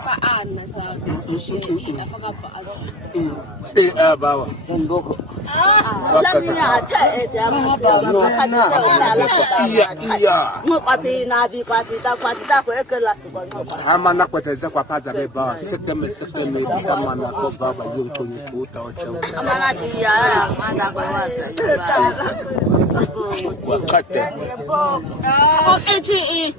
Paano sa hindi napakapaas. Bawa. Semboko. Alam niya, Ama na kwateza kwa paza beba sekeme kama na kwa baba yunko yukuta ocha. amana tiya amana kwa wasa. Wakati. Ako 18.